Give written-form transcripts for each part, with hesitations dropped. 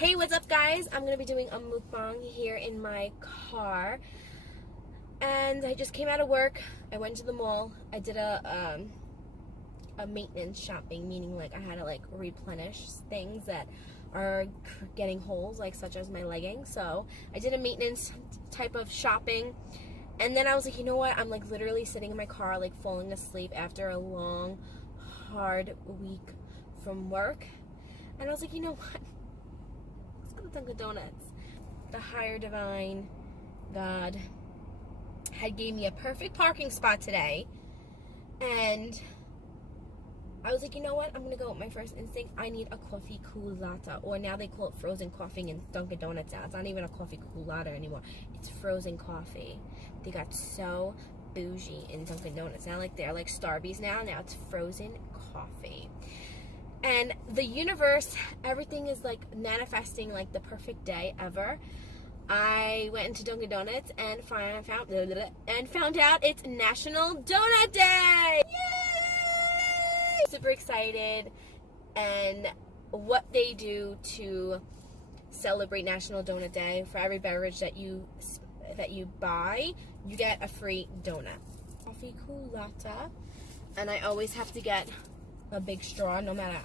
Hey, what's up guys? I'm gonna be doing a mukbang here in my car, and I just came out of work. I went to the mall. I did a maintenance shopping, meaning like I had to like replenish things that are getting holes, like such as my leggings. So I did a maintenance type of shopping, and then I was like, you know what, I'm like literally sitting in my car like falling asleep after a long hard week from work, and I was like, you know what, Dunkin' Donuts. The higher divine God had gave me a perfect parking spot today, and I was like, you know what, I'm gonna go with my first instinct. I need a coffee coolata, or now they call it frozen coffee in Dunkin' Donuts now. It's not even a coffee coolata anymore, it's frozen coffee. They got so bougie in Dunkin' Donuts now, like they're like Starbies now it's frozen coffee. And the universe, everything is like manifesting like the perfect day ever. I went into Dunkin' Donuts and found out it's National Donut Day! Yay! Super excited. And what they do to celebrate National Donut Day, for every beverage that you buy, you get a free donut. Coffee coolata. And I always have to get a big straw, no matter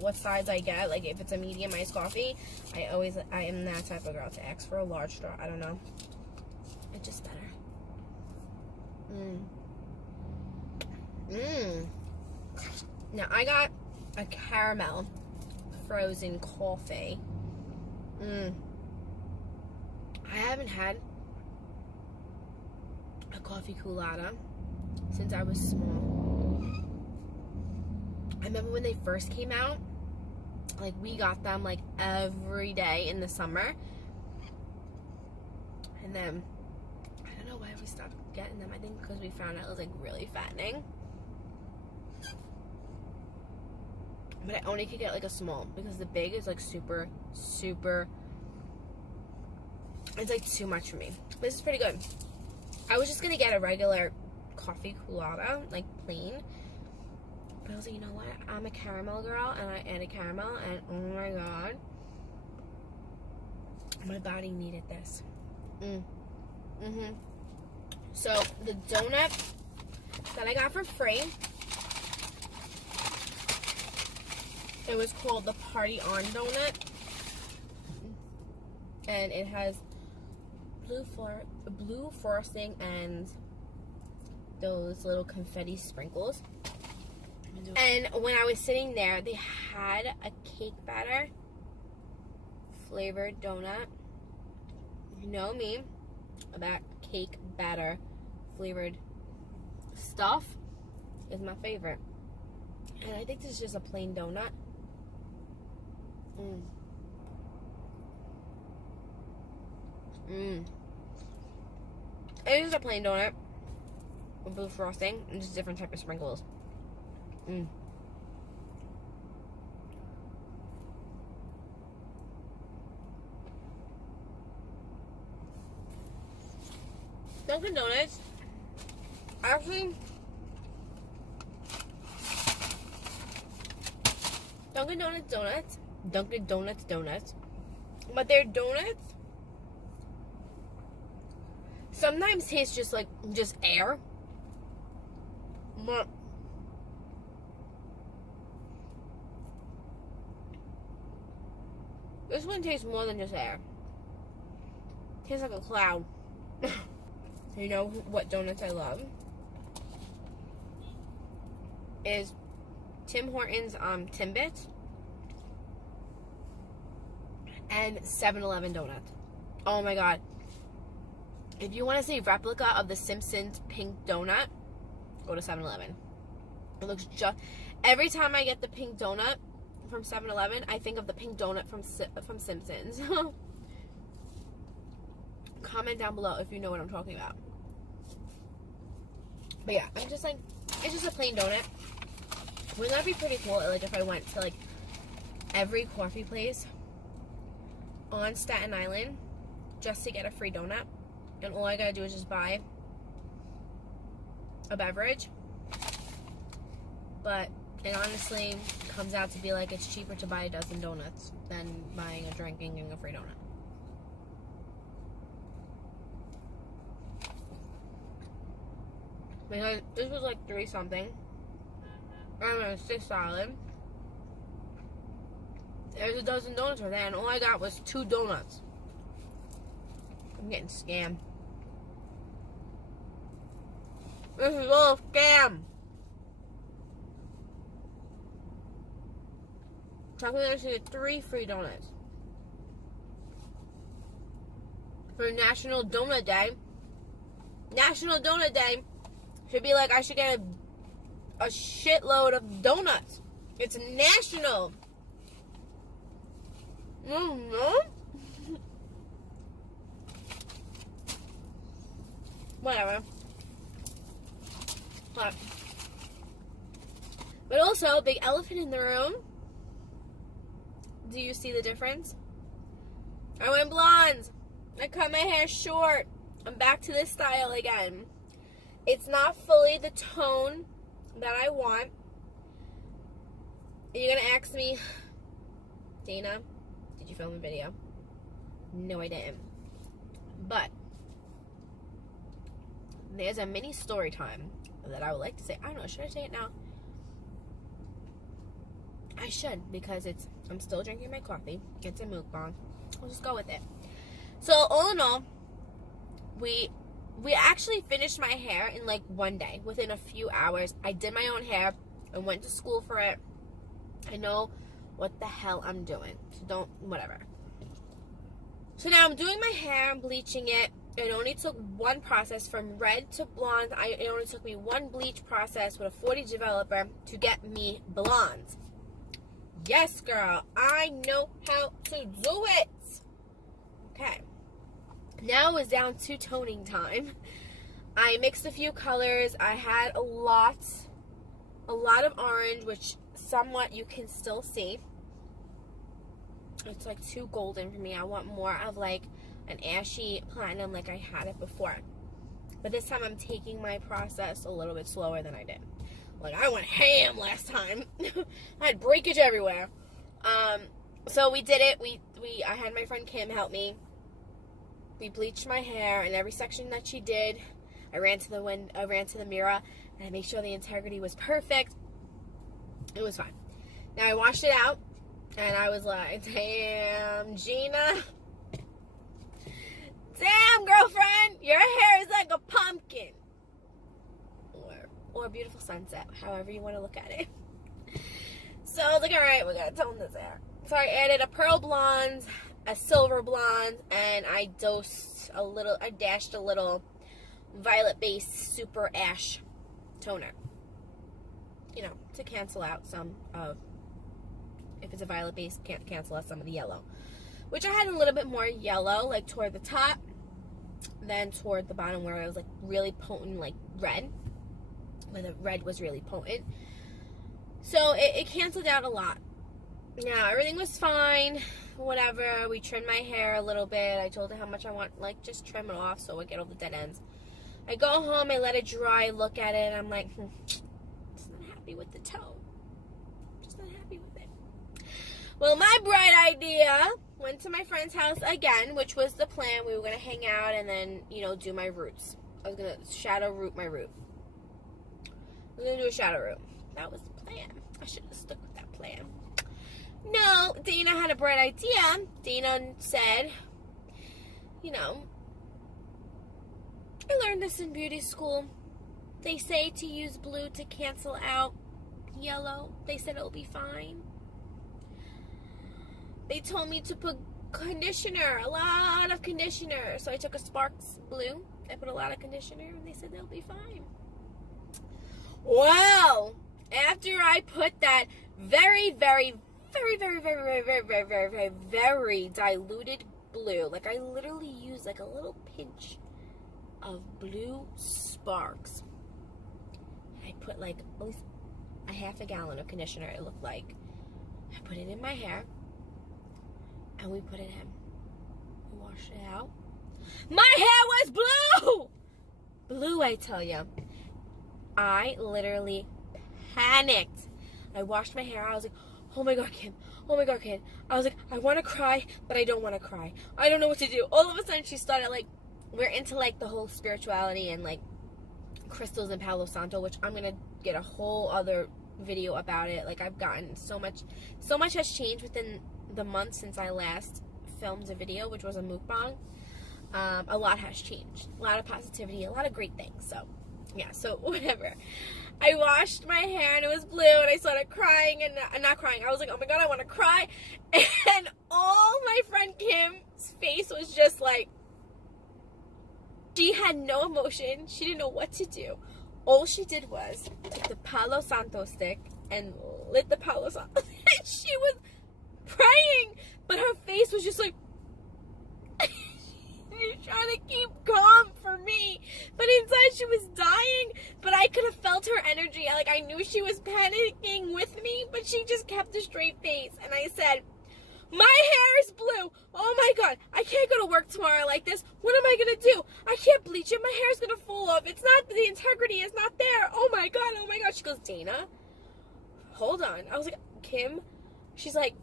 what size I get. Like if it's a medium iced coffee, I am that type of girl to ask for a large straw. I don't know, it's just better. Now I got a caramel frozen coffee. I haven't had a coffee coolata since I was small. I remember when they first came out, like we got them like every day in the summer, and then I don't know why we stopped getting them. I think because we found out it was like really fattening. But I only could get like a small because the big is like super, it's like too much for me. But this is pretty good. I was just gonna get a regular coffee coolata, like plain. But I was like, you know what? I'm a caramel girl, and I added caramel, and oh my god, my body needed this. So the donut that I got for free, it was called the Party On donut, and it has blue frosting and those little confetti sprinkles. And when I was sitting there, they had a cake batter flavored donut. You know me about cake batter flavored stuff is my favorite. And I think this is just a plain donut. It is a plain donut with blue frosting and just different type of sprinkles. Dunkin' Donuts, actually, Dunkin' Donuts donuts, but their donuts sometimes taste just like air, but this one tastes more than just air. It tastes like a cloud. You know what donuts I love? Is Tim Hortons Timbits and 7-Eleven donuts. Oh my god. If you want to see replica of the Simpsons pink donut, go to 7-Eleven. It looks just... Every time I get the pink donut from 7-Eleven, I think of the pink donut from Simpsons. Comment down below if you know what I'm talking about. But yeah, I'm just like, it's just a plain donut. Wouldn't that be pretty cool, like if I went to like every coffee place on Staten Island just to get a free donut, and all I gotta do is just buy a beverage, but it honestly comes out to be like it's cheaper to buy a dozen donuts than buying a drink and getting a free donut. Because this was like $3 something. And it was $6 solid. There's a dozen donuts for that, and all I got was 2 donuts. I'm getting scammed. This is all a scam. Chocolate Donuts get 3 free donuts. For National Donut Day. National Donut Day should be like I should get a shitload of donuts. It's national. No. Whatever. But also, big elephant in the room. Do you see the difference? I went blonde. I cut my hair short. I'm back to this style again. It's not fully the tone that I want. You're going to ask me, Dana, did you film a video? No, I didn't. But there's a mini story time that I would like to say. I don't know, should I say it now? I should, because I'm still drinking my coffee. It's a mukbang. I'll just go with it. So all in all, we actually finished my hair in like one day, within a few hours. I did my own hair and went to school for it. I know what the hell I'm doing. So whatever. So now I'm doing my hair, I'm bleaching it. It only took one process from red to blonde. It only took me one bleach process with a 40 developer to get me blonde. Yes, girl, I know how to do it. Okay. Now it's down to toning time. I mixed a few colors. I had a lot of orange, which somewhat you can still see. It's like too golden for me. I want more of like an ashy platinum like I had it before. But this time I'm taking my process a little bit slower than I did. Like I went ham last time. I had breakage everywhere. So we did it. I had my friend Kim help me. We bleached my hair, and every section that she did, I ran to the mirror, and I made sure the integrity was perfect. It was fine. Now I washed it out, and I was like, damn, Gina. Damn, girlfriend, your hair is like a pumpkin. Or a beautiful sunset, however you want to look at it. So I was like, all right, we got to tone this hair. So I added a pearl blonde, a silver blonde, and I dashed a little violet-based super ash toner. You know, to cancel out some of, if it's a violet-based, can't cancel out some of the yellow. Which I had a little bit more yellow, like toward the top, than toward the bottom where it was like really potent, like red. Where the red was really potent. So it canceled out a lot. Now, everything was fine. Whatever. We trimmed my hair a little bit. I told her how much I want, like, just trim it off so I get all the dead ends. I go home, I let it dry, look at it, and I'm like, just not happy with the tone. Just not happy with it. Well, my bright idea, went to my friend's house again, which was the plan. We were going to hang out and then, you know, do my roots. I was going to shadow root my root. I was going to do a shadow root. That was the plan. I should have stuck with that plan. No, Dana had a bright idea. Dana said, you know, I learned this in beauty school. They say to use blue to cancel out yellow. They said it'll be fine. They told me to put conditioner, a lot of conditioner. So I took a Sparks blue. I put a lot of conditioner, and they said they'll be fine. Well, after I put that very, very, very, very, very, very, very, very, very, very, very diluted blue, like I literally used like a little pinch of blue Sparks. I put like at least a half a gallon of conditioner, it looked like. I put it in my hair, and we put it in. We washed it out. My hair was blue! Blue, I tell you. I literally panicked. I washed my hair. I was like, oh my God, Kim. Oh my God, Kim. I was like, I want to cry, but I don't want to cry. I don't know what to do. All of a sudden, she started, like, we're into, like, the whole spirituality and, like, crystals and Palo Santo, which I'm going to get a whole other video about it. Like, I've gotten so much has changed within the month since I last filmed a video, which was a mukbang. A lot has changed. A lot of positivity, a lot of great things. So, yeah, so whatever. I washed my hair and it was blue and I started crying and not crying. I was like, oh my God, I want to cry. And all my friend Kim's face was just like, she had no emotion. She didn't know what to do. All she did was took the Palo Santo stick and lit the Palo Santo. And she was praying, but her face was just like, she's trying to keep calm for me, but inside she was dying. But I could have felt her energy. Like, I knew she was panicking with me, but she just kept a straight face. And I said, my hair is blue. Oh my God, I can't go to work tomorrow like this. What am I gonna do? I can't bleach it. My hair's gonna fall off. It's not, the integrity is not there. Oh my God, oh my God. She goes, Dana, hold on. I was like, Kim, she's like,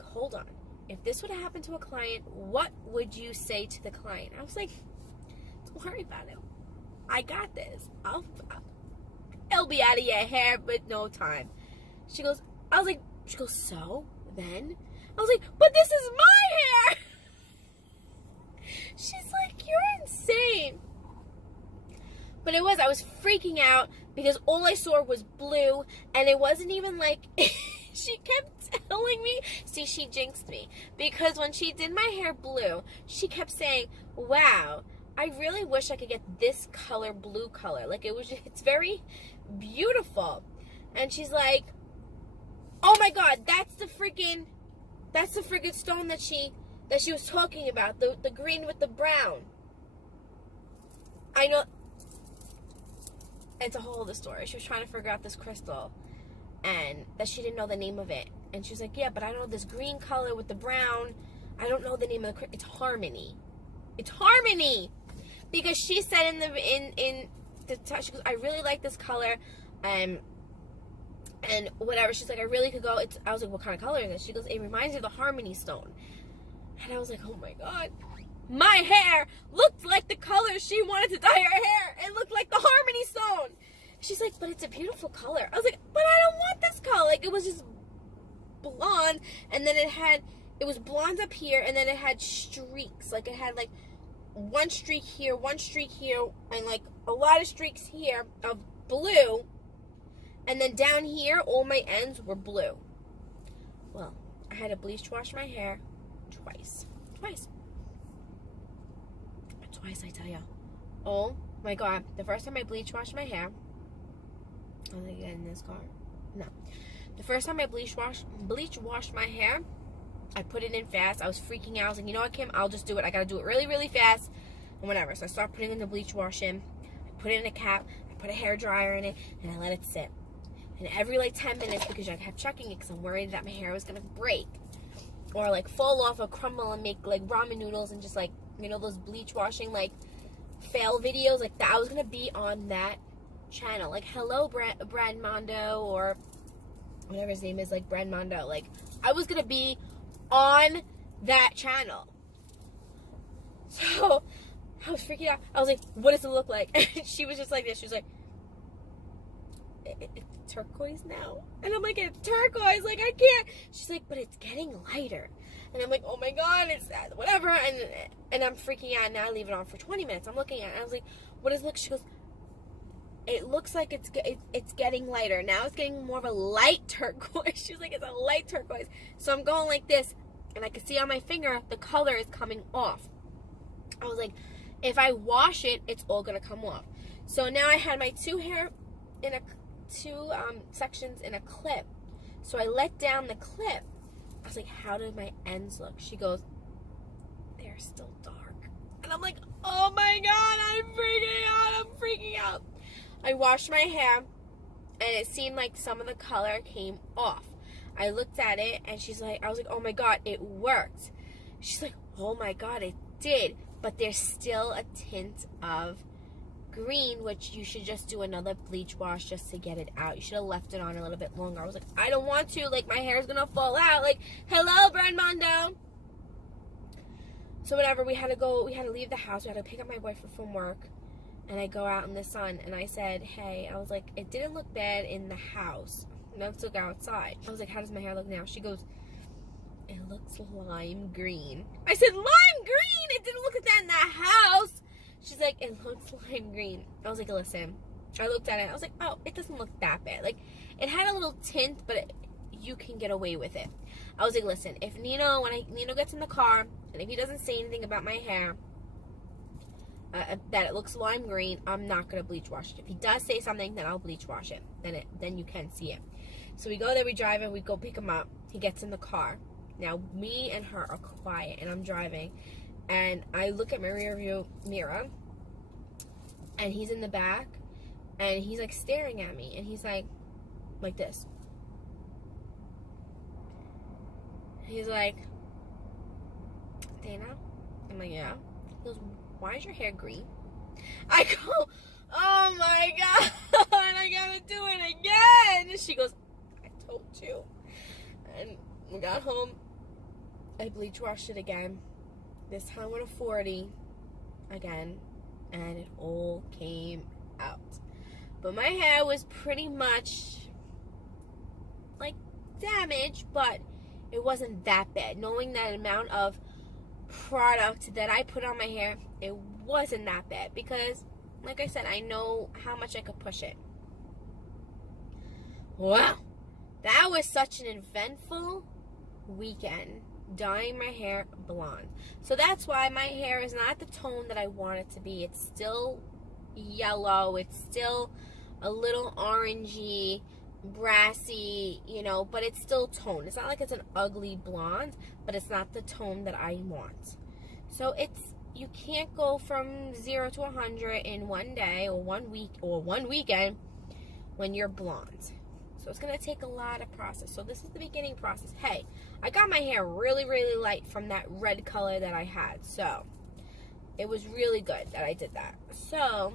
hold on. If this would have happened to a client, what would you say to the client? I was like, don't worry about it. I got this. It'll be out of your hair, but no time. She goes, so then? I was like, but this is my hair. She's like, you're insane. But I was freaking out because all I saw was blue, and it wasn't even like, she kept telling me, see, she jinxed me, because when she did my hair blue, she kept saying, wow, I really wish I could get this color, blue color. Like, it's very beautiful. And she's like, oh my God, that's the freaking stone that she was talking about, the green with the brown. I know, it's a whole other story. She was trying to figure out this crystal, and that she didn't know the name of it. And she's like, yeah, but I know this green color with the brown. I don't know the name of the crystal. It's harmony. It's harmony. Because she said she goes, I really like this color, and whatever. She's like, I really could go. I was like, what kind of color is it? She goes, it reminds me of the harmony stone. And I was like, oh my God. My hair looked like the color she wanted to dye her hair. It looked like the harmony stone. She's like, but it's a beautiful color. I was like, but I don't want this color. Like, it was just blonde, and then it was blonde up here, and then it had streaks. Like, it had like one streak here, and like a lot of streaks here of blue. And then down here, all my ends were blue. Well, I had to bleach wash my hair twice, I tell ya. Oh my God. The first time I bleach washed my hair, I'm gonna get in this car. No. The first time I bleach washed my hair, I put it in fast. I was freaking out. I was like, you know what, Kim? I'll just do it. I gotta do it really, really fast. And whatever. So I started putting in the bleach wash in. I put it in a cap. I put a hair dryer in it, and I let it sit. And every like 10 minutes, because I kept checking it because I'm worried that my hair was gonna break or like fall off or crumble and make like ramen noodles, and just like, you know, those bleach washing like fail videos like that. I was gonna be on that channel, like hello Brad Mondo, or whatever his name is, like Brad Mondo. Like, I was gonna be on that channel. So I was freaking out. I was like, what does it look like? And she was just like this. She was like, it's turquoise now. And I'm like, it's turquoise. Like, I can't. She's like, but it's getting lighter. And I'm like, oh my God, it's whatever. And I'm freaking out. And now I leave it on for 20 minutes. I'm looking at it. And I was like, what does it look? She goes, it looks like it's getting lighter. Now it's getting more of a light turquoise. She's like, it's a light turquoise. So I'm going like this. And I can see on my finger, the color is coming off. I was like, if I wash it, it's all going to come off. So now I had my two sections in a clip. So I let down the clip. I was like, how do my ends look? She goes, they're still dark. And I'm like, oh my God, I'm freaking out. I washed my hair, and it seemed like some of the color came off. I looked at it, and I was like, oh my God, it worked. She's like, oh my God, it did. But there's still a tint of green, which you should just do another bleach wash just to get it out. You should have left it on a little bit longer. I was like, I don't want to. Like, my hair is going to fall out. Like, hello, Brand Mondo. So whatever, we had to leave the house. We had to pick up my boyfriend from work. And I go out in the sun. And I said, hey, I was like, it didn't look bad in the house. Let's look outside. I was like, how does my hair look now? She goes, it looks lime green. I said, lime green? It didn't look like that in the house. She's like, it looks lime green. I was like, listen. I looked at it. I was like, oh, it doesn't look that bad. Like, it had a little tint, but you can get away with it. I was like, listen, if Nino gets in the car, and if he doesn't say anything about my hair, that it looks lime green, I'm not going to bleach wash it. If he does say something, then I'll bleach wash it. Then you can see it. So we go there, we drive, and we go pick him up. He gets in the car. Now, me and her are quiet, and I'm driving. And I look at my rear view mirror, and he's in the back, and he's, like, staring at me. And he's, like this. He's like, Dana? I'm like, yeah. He goes, why is your hair green? I go, oh, my God. I got to do it again. And she goes, I told you. And we got home. I bleach washed it again. This time with a 40 again, and it all came out. But my hair was pretty much like damaged, but it wasn't that bad. Knowing that amount of product that I put on my hair, it wasn't that bad because, like I said, I know how much I could push it. Wow, that was such an eventful weekend. Dyeing my hair blonde. So that's why my hair is not the tone that I want it to be. It's still yellow. It's still a little orangey, brassy, you know, but it's still toned. It's not like it's an ugly blonde, but it's not the tone that I want. So you can't go from 0 to 100 in one day or 1 week or one weekend when you're blonde. So it's going to take a lot of process. So this is the beginning process. Hey, I got my hair really, really light from that red color that I had. So it was really good that I did that. So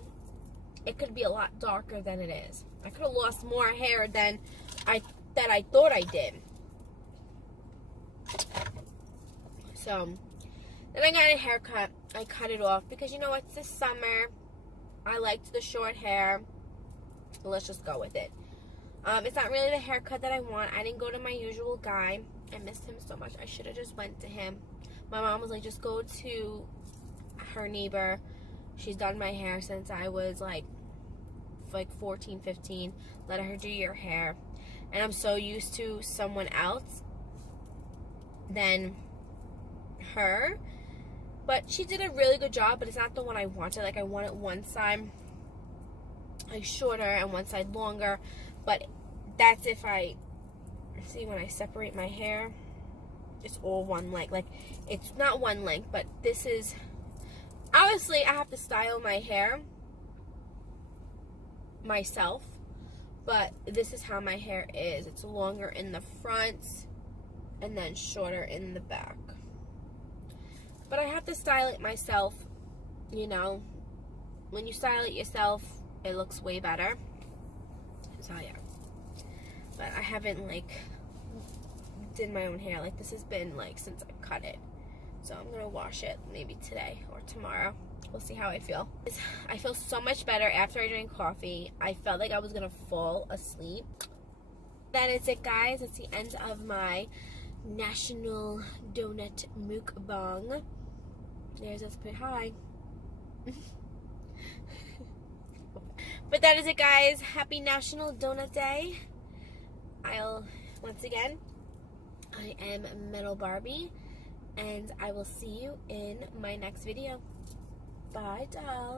it could be a lot darker than it is. I could have lost more hair than I thought I did. So then I got a haircut. I cut it off because, you know what, it's this summer. I liked the short hair. Let's just go with it. It's not really the haircut that I want. I didn't go to my usual guy. I missed him so much. I should have just went to him. My mom was like, just go to her neighbor. She's done my hair since I was like 14, 15. Let her do your hair. And I'm so used to someone else than her. But she did a really good job, but it's not the one I wanted. Like, I wanted one side like shorter and one side longer. But that's if I see when I separate my hair, it's all one length. Like, it's not one length, but this is, obviously I have to style my hair myself, but this is how my hair is. It's longer in the front and then shorter in the back. But I have to style it myself, you know. When you style it yourself, it looks way better. So yeah, but I haven't like did my own hair. Like, this has been like since I cut it, so I'm gonna wash it maybe today or tomorrow. We'll see how I feel. I feel so much better after I drank coffee. I felt like I was gonna fall asleep. That is it, guys. It's the end of my National Donut Mukbang. There's us put hi. But that is it, guys. Happy National Donut Day. Once again, I am Metal Barbie, and I will see you in my next video. Bye, doll.